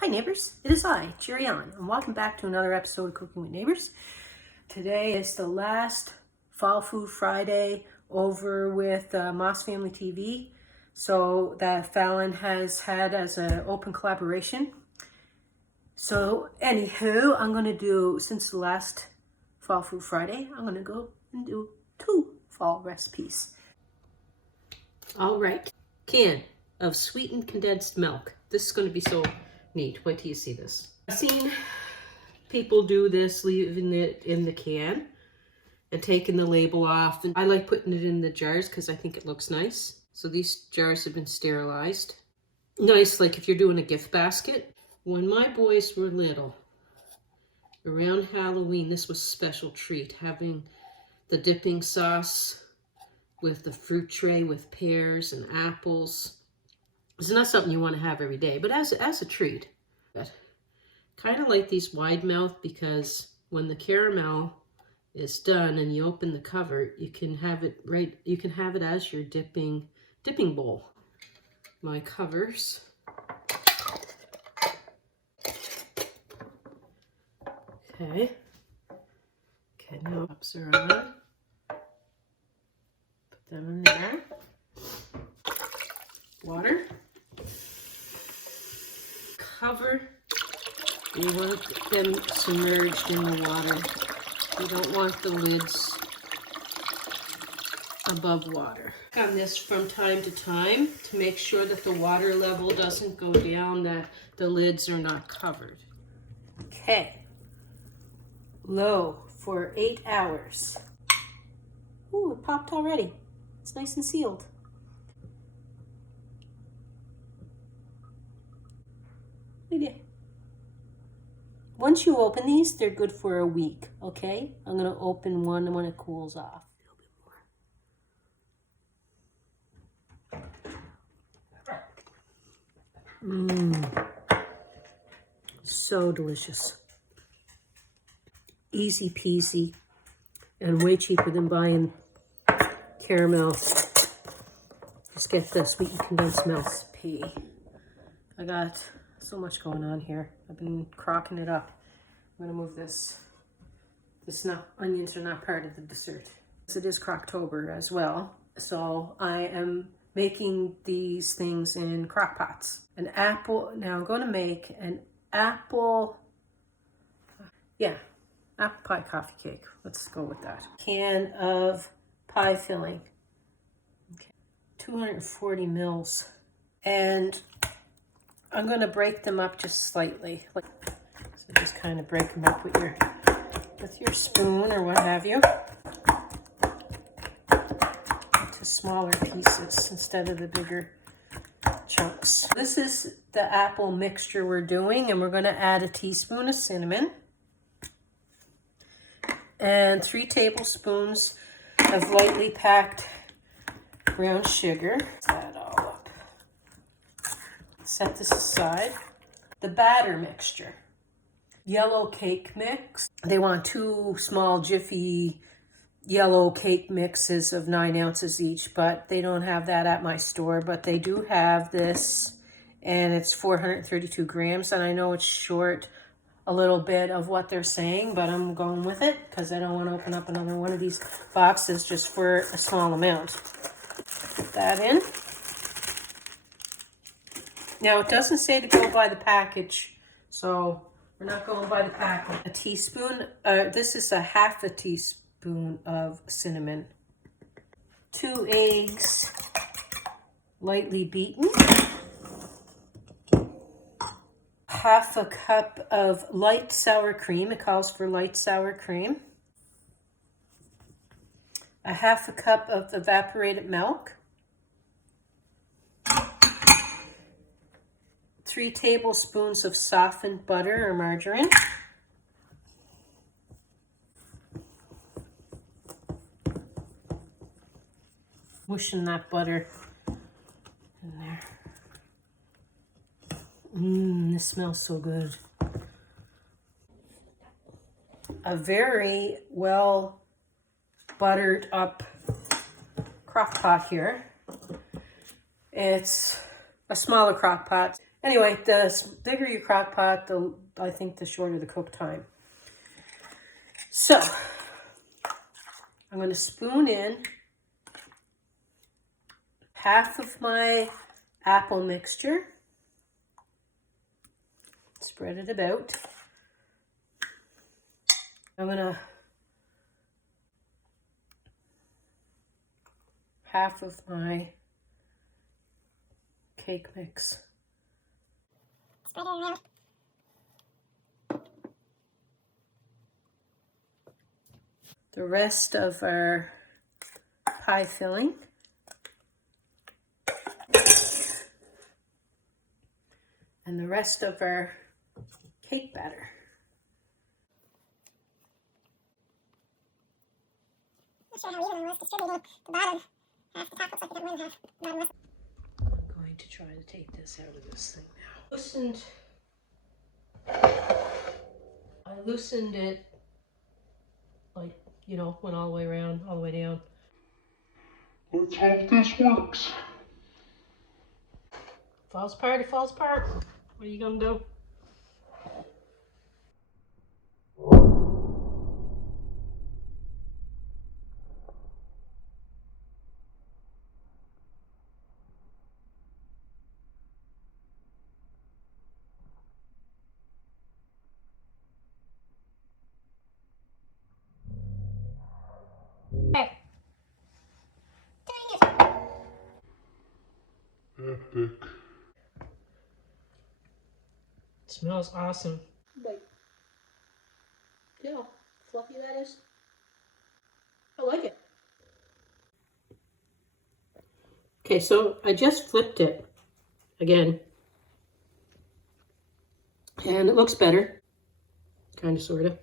Hi neighbors, it is I, Cheery On, and welcome back to another episode of Cooking with Neighbors. Today is the last Fall Food Friday over with Moss Family TV, so that Fallon has had as an open collaboration. So anywho, I'm going to do, since the last Fall Food Friday, I'm going to go and do 2 fall recipes. All right, can of sweetened condensed milk. This is going to be so neat. Wait till you see this. I've seen people do this, leaving it in the can and taking the label off. And I like putting it in the jars because I think it looks nice. So these jars have been sterilized. Nice, like if you're doing a gift basket. When my boys were little, around Halloween, this was a special treat, having the dipping sauce with the fruit tray with pears and apples. It's not something you want to have every day, but as a treat. Kind of like these wide mouth, because when the caramel is done and you open the cover, you can have it right. You can have it as your dipping bowl. My covers. Okay. Okay, now cups are on. Put them in there. Water. Cover. You want them submerged in the water. You don't want the lids above water. On this from time to time to make sure that the water level doesn't go down, that the lids are not covered. Okay. Low for 8 hours. Ooh, it popped already. It's nice and sealed. Maybe. Once you open these, they're good for a week, okay? I'm going to open one when it cools off. So delicious. Easy peasy and way cheaper than buying caramel. Just get the sweetened condensed milk. I got so much going on here. I've been crocking it up. I'm gonna move this. Onions are not part of the dessert. It is Crocktober as well, so I am making these things in crock pots. An apple. Now I'm going to make an apple pie coffee cake. Let's go with that. Can of pie filling. Okay. 240 mils. And I'm going to break them up just slightly. So just kind of break them up with your spoon or what have you. Into smaller pieces instead of the bigger chunks. This is the apple mixture we're doing, and we're going to add a teaspoon of cinnamon and 3 tablespoons of lightly packed brown sugar. Mix that all up. Set this aside. The batter mixture. Yellow cake mix. They want 2 small Jiffy yellow cake mixes of 9 ounces each, but they don't have that at my store. But they do have this, and it's 432 grams, and I know it's short a little bit of what they're saying, but I'm going with it because I don't want to open up another one of these boxes just for a small amount. Put that in. Now, it doesn't say to go by the package, so we're not going by the package. A teaspoon, this is a half a teaspoon of cinnamon. 2 eggs, lightly beaten. Half a cup of light sour cream. It calls for light sour cream. A half a cup of evaporated milk. 3 tablespoons of softened butter or margarine. Mushing that butter in there. This smells so good. A very well buttered up crock pot here. It's a smaller crock pot. Anyway, the bigger your crock pot, I think the shorter the cook time. So I'm going to spoon in half of my apple mixture. Spread it about. I'm going to half of my cake mix. Spread it around. The rest of our pie filling. And the rest of our cake batter. Not sure how even was distributing the bottom half. The top looks like it got more than half. I'm going to try to take this out of this thing now. I loosened it, like, you know, went all the way around, all the way down. Let's hope this works. Falls apart, it falls apart. What are you gonna do? Hey. Epic. It smells awesome. Like, you know, fluffy that is. I like it. Okay, so I just flipped it again. And it looks better. Kind of, sort of.